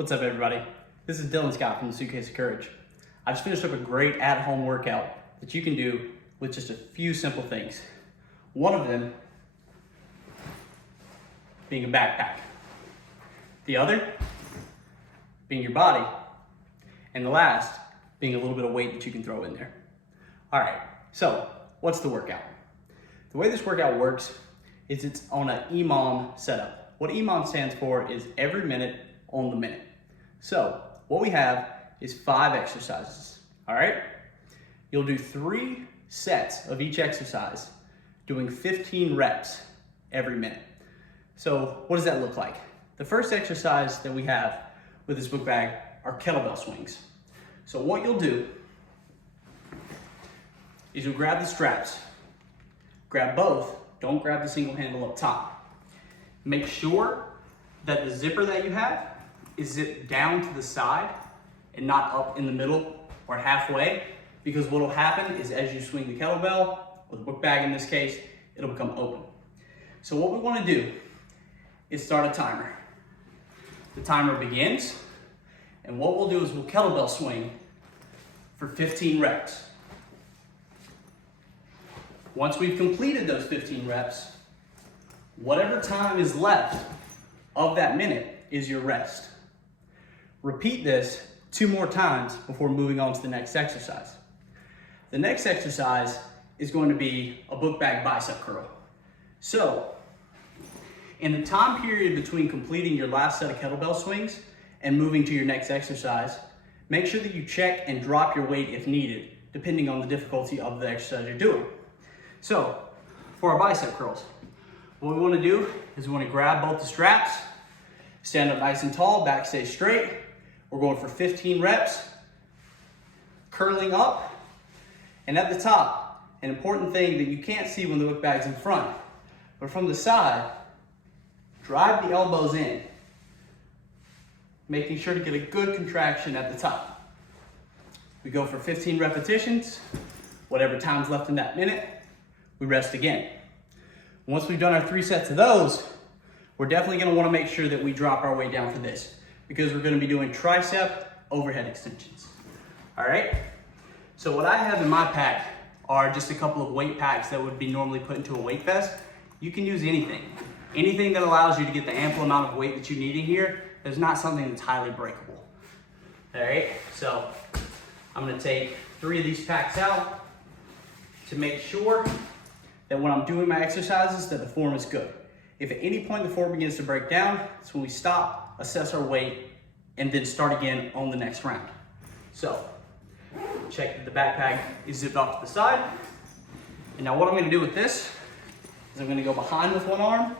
What's up, everybody? This is Dylan Scott from the Suitcase of Courage. I just finished up a great at-home workout that you can do with just a few simple things. One of them being a backpack. The other being your body. And the last being a little bit of weight that you can throw in there. All right, so what's the workout? The way this workout works is it's on an EMOM setup. What EMOM stands for is every minute on the minute. So what we have is 5 exercises, all right? You'll do 3 sets of each exercise, doing 15 reps every minute. So what does that look like? The first exercise that we have with this book bag are kettlebell swings. So what you'll do is you'll grab the straps, grab both, don't grab the single handle up top. Make sure that the zipper that you have is zipped down to the side and not up in the middle or halfway, because what will happen is as you swing the kettlebell, or the book bag in this case, it'll become open. So what we want to do is start a timer. The timer begins, and what we'll do is we'll kettlebell swing for 15 reps. Once we've completed those 15 reps, whatever time is left of that minute is your rest. Repeat this 2 more times before moving on to the next exercise. The next exercise is going to be a book bag bicep curl. So, in the time period between completing your last set of kettlebell swings and moving to your next exercise, make sure that you check and drop your weight if needed, depending on the difficulty of the exercise you're doing. So, for our bicep curls, what we want to do is we want to grab both the straps, stand up nice and tall, back stay straight. We're going for 15 reps, curling up, and at the top, an important thing that you can't see when the book bag's in front, but from the side, drive the elbows in, making sure to get a good contraction at the top. We go for 15 repetitions, whatever time's left in that minute, we rest again. Once we've done our 3 sets of those, we're definitely gonna wanna make sure that we drop our weight down for this, because we're gonna be doing tricep overhead extensions. All right? So what I have in my pack are just a couple of weight packs that would be normally put into a weight vest. You can use anything. Anything that allows you to get the ample amount of weight that you need in here. There's not something that's highly breakable. All right, so I'm gonna take 3 of these packs out to make sure that when I'm doing my exercises that the form is good. If at any point the form begins to break down, that's when we stop, assess our weight, and then start again on the next round. So, check that the backpack is zipped off to the side. And now what I'm gonna do with this is I'm gonna go behind with one arm,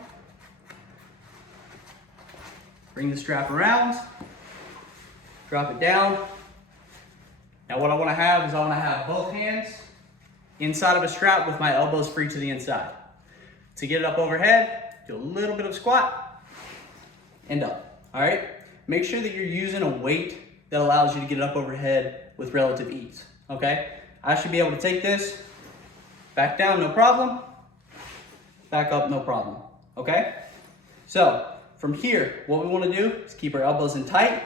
bring the strap around, drop it down. Now what I wanna have is I wanna have both hands inside of a strap with my elbows free to the inside. To get it up overhead, do a little bit of squat and up, all right? Make sure that you're using a weight that allows you to get it up overhead with relative ease, okay? I should be able to take this, back down, no problem, back up, no problem, okay? So, from here, what we wanna do is keep our elbows in tight,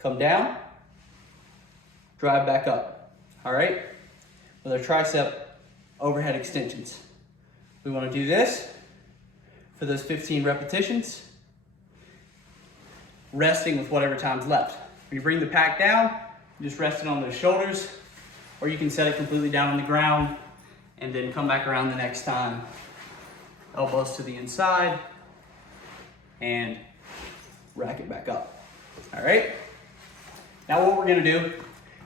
come down, drive back up, all right? With our tricep overhead extensions. We wanna do this for those 15 repetitions, resting with whatever time's left. When you bring the pack down, you just rest it on those shoulders, or you can set it completely down on the ground and then come back around the next time. Elbows to the inside and rack it back up. All right? Now what we're gonna do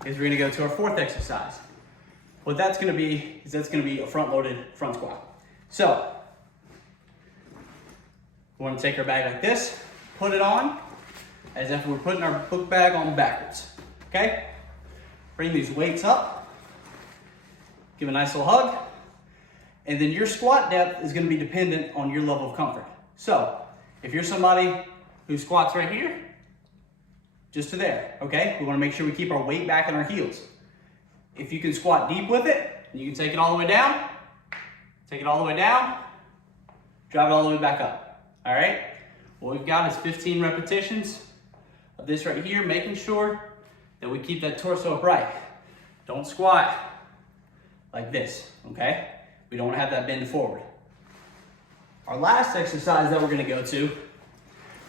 is we're gonna go to our 4th exercise. What that's gonna be is that's gonna be a front-loaded front squat. So, we want to take our bag like this, put it on, as if we're putting our book bag on backwards, okay? Bring these weights up, give a nice little hug, and then your squat depth is going to be dependent on your level of comfort. So, if you're somebody who squats right here, just to there, okay? We want to make sure we keep our weight back in our heels. If you can squat deep with it, you can take it all the way down, take it all the way down, drive it all the way back up. All right, what we've got is 15 repetitions of this right here, making sure that we keep that torso upright. Don't squat like this, okay? We don't have that bend forward. Our last exercise that we're gonna go to,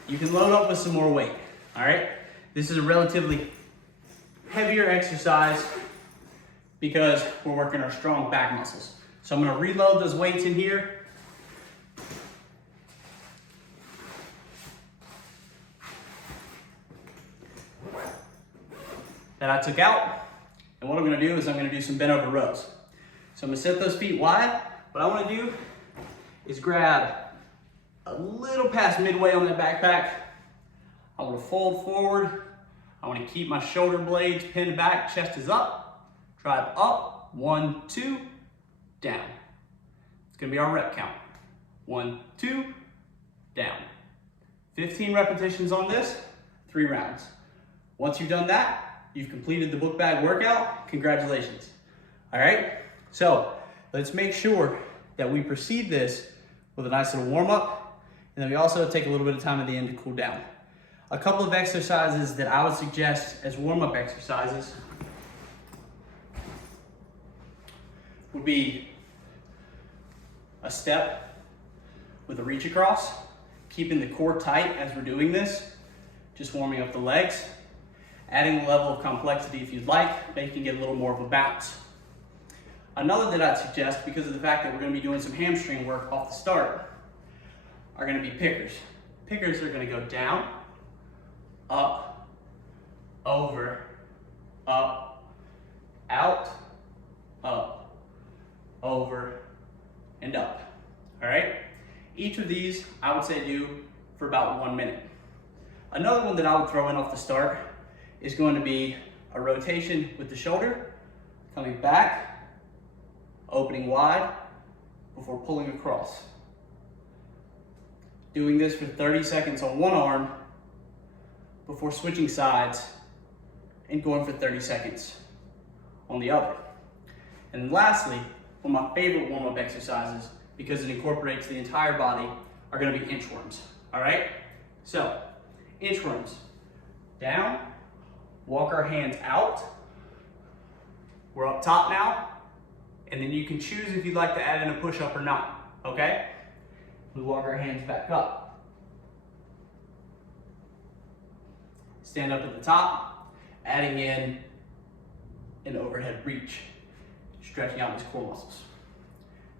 you can load up with some more weight, all right? This is a relatively heavier exercise because we're working our strong back muscles. So I'm gonna reload those weights in here. That I took out. And what I'm gonna do is I'm gonna do some bent over rows. So I'm gonna set those feet wide. What I wanna do is grab a little past midway on that backpack. I wanna fold forward. I wanna keep my shoulder blades pinned back, chest is up, drive up, 1, 2, down. It's gonna be our rep count. 1, 2, down. 15 repetitions on this, 3 rounds. Once you've done that, you've completed the book bag workout. Congratulations. All right, so let's make sure that we proceed this with a nice little warm up, and then we also take a little bit of time at the end to cool down. A couple of exercises that I would suggest as warm up exercises would be a step with a reach across, keeping the core tight as we're doing this, just warming up the legs. Adding a level of complexity if you'd like, making it a little more of a bounce. Another that I'd suggest, because of the fact that we're gonna be doing some hamstring work off the start, are gonna be pickers. Pickers are gonna go down, up, over, up, out, up, over, and up, all right? Each of these, I would say do for about 1 minute. Another one that I would throw in off the start is going to be a rotation with the shoulder, coming back, opening wide before pulling across. Doing this for 30 seconds on one arm before switching sides and going for 30 seconds on the other. And then lastly, one of my favorite warm-up exercises, because it incorporates the entire body, are gonna be inchworms, all right? So, inchworms, down, walk our hands out. We're up top now, and then you can choose if you'd like to add in a push-up or not, okay? We walk our hands back up. Stand up at the top, adding in an overhead reach, stretching out these core muscles.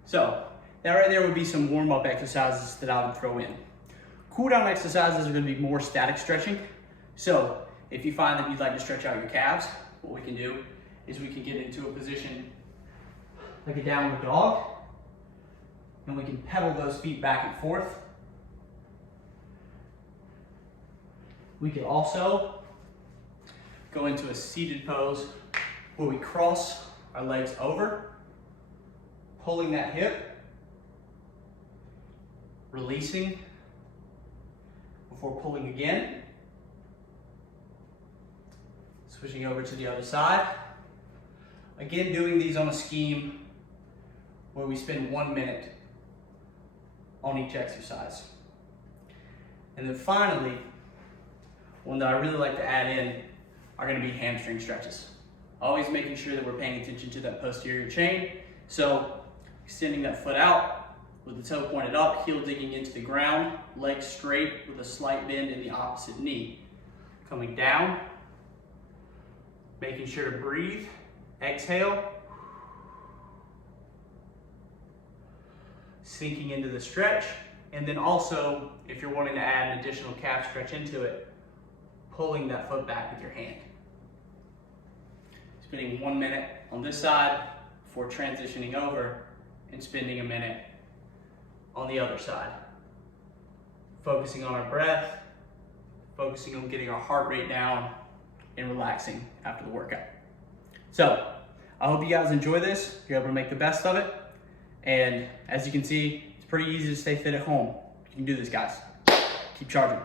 So, that right there would be some warm-up exercises that I would throw in. Cool-down exercises are gonna be more static stretching. So, if you find that you'd like to stretch out your calves, what we can do is we can get into a position like a downward dog, and we can pedal those feet back and forth. We can also go into a seated pose where we cross our legs over, pulling that hip, releasing before pulling again. Switching over to the other side. Again, doing these on a scheme where we spend 1 minute on each exercise. And then finally, one that I really like to add in are gonna be hamstring stretches. Always making sure that we're paying attention to that posterior chain. So extending that foot out with the toe pointed up, heel digging into the ground, legs straight with a slight bend in the opposite knee. Coming down, making sure to breathe, exhale, sinking into the stretch, and then also, if you're wanting to add an additional calf stretch into it, pulling that foot back with your hand. Spending 1 minute on this side before transitioning over and spending a minute on the other side. Focusing on our breath, focusing on getting our heart rate down, and relaxing after the workout. So, I hope you guys enjoy this. You're able to make the best of it. And as you can see, it's pretty easy to stay fit at home. You can do this, guys. Keep charging.